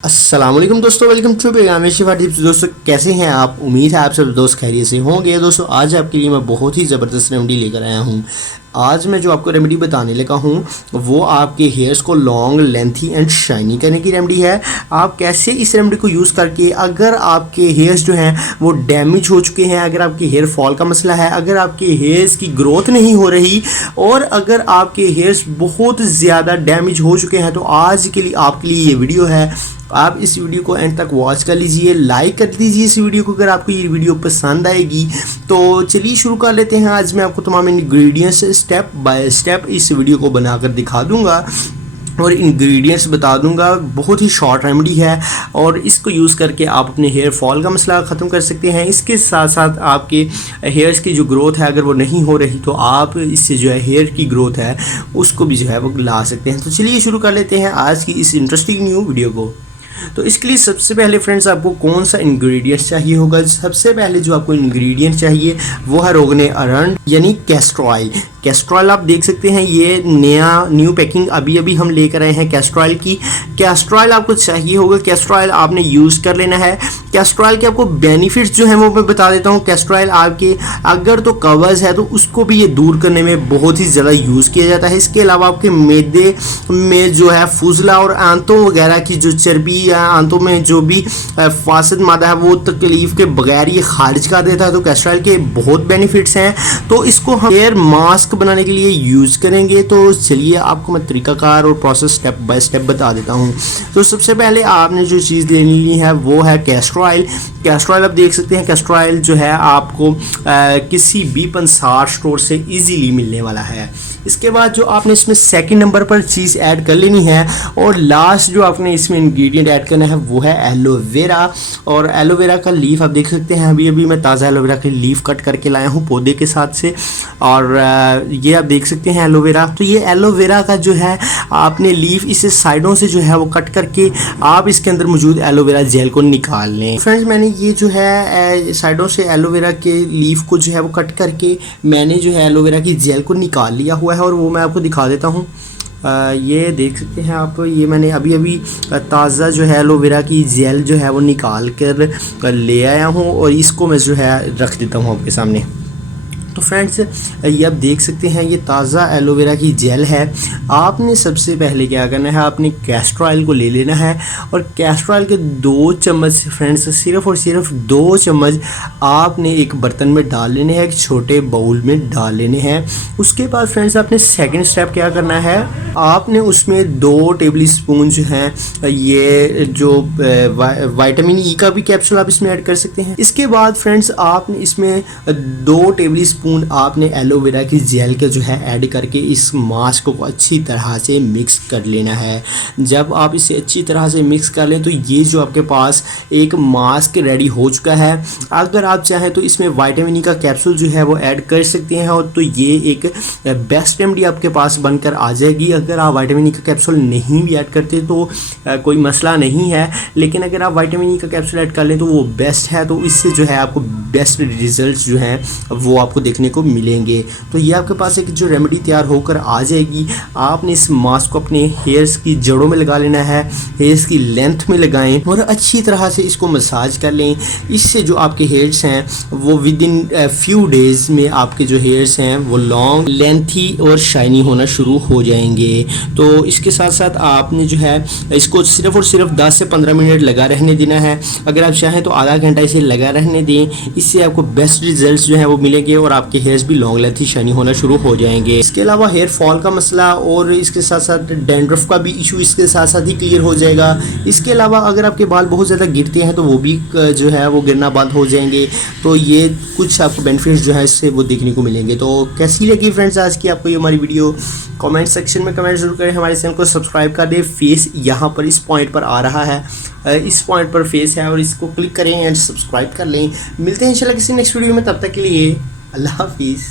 अस्सलाम वालेकुम दोस्तों, वेलकम टू बेगामी शिफा टिप्स। दोस्तों कैसे हैं आप? उम्मीद है आप सब दोस्त खैरियत से होंगे। दोस्तों आज आपके लिए मैं बहुत ही ज़बरदस्त रेमेडी लेकर आया हूं। आज मैं जो आपको रेमेडी बताने लगा हूं वो आपके हेयर्स को लॉन्ग, लेंथी एंड शाइनी करने की रेमेडी है। आप कैसे इस रेमेडी को यूज़ करके, अगर आपके हेयर्स जो हैं वो डैमेज हो चुके हैं, अगर आपके हेयर फॉल का मसला है, अगर आपके हेयर्स की ग्रोथ नहीं हो रही और अगर आपके हेयर्स बहुत ज़्यादा डैमेज हो चुके हैं, तो आज के लिए आपके लिए ये वीडियो है। आप इस वीडियो को एंड तक वॉच कर लीजिए, लाइक कर दीजिए इस वीडियो को अगर आपको ये वीडियो पसंद आएगी। तो चलिए शुरू कर लेते हैं। आज मैं आपको तमाम इंग्रेडिएंट्स स्टेप बाय स्टेप इस वीडियो को बनाकर दिखा दूंगा और इंग्रेडिएंट्स बता दूंगा। बहुत ही शॉर्ट रेमेडी है और इसको यूज़ करके आप अपने हेयर फॉल का मसला ख़त्म कर सकते हैं। इसके साथ साथ आपके हेयर्स की जो ग्रोथ है, अगर वो नहीं हो रही तो आप इससे जो है हेयर की ग्रोथ है उसको भी जो है वो ला सकते हैं। तो चलिए शुरू कर लेते हैं आज की इस इंटरेस्टिंग न्यू वीडियो को। तो इसके लिए सबसे पहले फ्रेंड्स आपको कौन सा इंग्रेडिएंट्स चाहिए होगा? सबसे पहले जो आपको इंग्रेडिएंट चाहिए वो है रोगने अरंड यानी कैस्टर ऑयल। कैस्टर ऑयल आप देख सकते हैं, ये न्यू पैकिंग अभी हम लेकर आए हैं कैस्टर ऑयल की। कैस्टर ऑयल आपको चाहिए होगा, कैस्टर ऑयल आपने यूज़ कर लेना है। कैस्टर ऑयल के आपको बेनिफिट्स जो हैं वो मैं बता देता हूँ। कैस्टर ऑयल आपके अगर तो कवर्स है तो उसको भी ये दूर करने में बहुत ही ज़्यादा यूज़ किया जाता है। इसके अलावा आपके मैदे में जो है फुजला और आंतों वगैरह की जो चर्बी या आंतों में जो भी फासिद मादा है वो तकलीफ के बगैर ये खारिज कर देता है। तो कैस्टर ऑयल के बहुत बेनिफिट्स हैं। तो इसको हम हेयर मास्क बनाने के लिए यूज़ करेंगे। तो चलिए आपको मैं तरीकाकार और प्रोसेस स्टेप बाय स्टेप बता देता हूँ। तो सबसे पहले आपने जो चीज़ लेनी है वो है कैस्टर ऑयल। कैस्टर ऑयल आप देख सकते हैं, कैस्टर ऑयल जो है आपको किसी भी पंसार स्टोर से इजीली मिलने वाला है। इसके बाद जो आपने इसमें सेकंड नंबर पर चीज़ ऐड कर लेनी है और लास्ट जो आपने इसमें इंग्रेडिएंट ऐड करना है वो है एलोवेरा। और एलोवेरा का लीफ आप देख सकते हैं, अभी मैं ताज़ा एलोवेरा की लीफ कट करके लाया हूँ पौधे के साथ से। और ये आप देख सकते हैं एलोवेरा। तो ये एलोवेरा का जो है आपने लीफ इसे साइडों से जो है वो कट करके आप इसके अंदर मौजूद एलोवेरा जेल को निकाल लें। फ्रेंड्स मैंने ये जो है साइडों से एलोवेरा के लीफ को जो है वो कट करके मैंने जो है एलोवेरा की जेल को निकाल लिया हुआ है और वो मैं आपको दिखा देता हूँ। ये देख सकते हैं आप, ये मैंने अभी ताज़ा जो है एलोवेरा की जेल जो है वो निकाल कर ले आया हूँ और इसको मैं जो है रख देता हूँ आपके सामने। तो फ्रेंड्स ये आप देख सकते हैं, ये ताज़ा एलोवेरा की जेल है। आपने सबसे पहले क्या करना है, आपने कैस्टर ऑयल को ले लेना है और कैस्टर ऑयल के 2 चम्मच फ्रेंड्स, सिर्फ और सिर्फ 2 चम्मच आपने एक बर्तन में डाल लेने हैं, एक छोटे बाउल में डाल लेने हैं। उसके बाद फ्रेंड्स आपने सेकंड स्टेप क्या करना है, आपने उसमें 2 टेबल स्पून जो हैं ये जो विटामिन ई का भी कैप्सूल आप इसमें ऐड कर सकते हैं। इसके बाद फ्रेंड्स आपने इसमें 2 टेबल स्पून आपने एलोवेरा की जेल के जो है ऐड करके इस मास्क को अच्छी तरह से मिक्स कर लेना है। जब आप इसे अच्छी तरह से मिक्स कर लें तो ये जो आपके पास एक मास्क रेडी हो चुका है। अगर आप चाहें तो इसमें विटामिन ई का कैप्सूल जो है वो ऐड कर सकते हैं और तो ये एक बेस्ट रेमेडी आपके पास बनकर आ जाएगी। अगर आप विटामिन ई का कैप्सूल नहीं भी ऐड करते तो कोई मसला नहीं है, लेकिन अगर आप विटामिन ई का कैप्सूल ऐड कर लें तो वो बेस्ट है। तो इससे जो है आपको बेस्ट रिजल्ट्स जो हैं वो आपको देखने को मिलेंगे। तो ये आपके पास एक जो रेमेडी तैयार होकर आ जाएगी। आपने इस मास्क को अपने हेयर्स की जड़ों में लगा लेना है, हेयर्स की लेंथ में लगाएं और अच्छी तरह से इसको मसाज कर लें। इससे जो आपके हेयर्स हैं वो विद इन फ्यू डेज में आपके जो हेयर्स हैं वो लॉन्ग, लेंथी और शाइनी होना शुरू हो जाएंगे। तो इसके साथ साथ आपने जो है इसको सिर्फ और सिर्फ 10 से 15 मिनट लगा रहने देना है। अगर आप चाहें तो आधा घंटा इसे लगा रहने दें, इससे आपको बेस्ट रिजल्ट्स जो है वो मिलेंगे और आपके हेयर्स भी लॉन्ग, लेंथी, शाइनी होना शुरू हो जाएंगे। इसके अलावा हेयर फॉल का मसला और इसके साथ साथ डैंड्रफ का भी इशू इसके साथ साथ ही क्लियर हो जाएगा। इसके अलावा अगर आपके बाल बहुत ज़्यादा गिरते हैं तो वो भी जो है वो गिरना बंद हो जाएंगे। तो ये कुछ आपको बेनिफिट्स जो है इससे वो देखने को मिलेंगे। तो कैसी लगी फ्रेंड्स आज की आपको ये हमारी वीडियो? कमेंट सेक्शन में कमेंट जरूर करें। हमारे चैनल को सब्सक्राइब कर दें। फेस यहाँ पर इस पॉइंट पर आ रहा है, इस पॉइंट पर फेस है और इसको क्लिक करें एंड सब्सक्राइब कर लें। मिलते हैं इंशाल्लाह किसी नेक्स्ट वीडियो में, तब तक के लिए अल्लाह हाफिज़।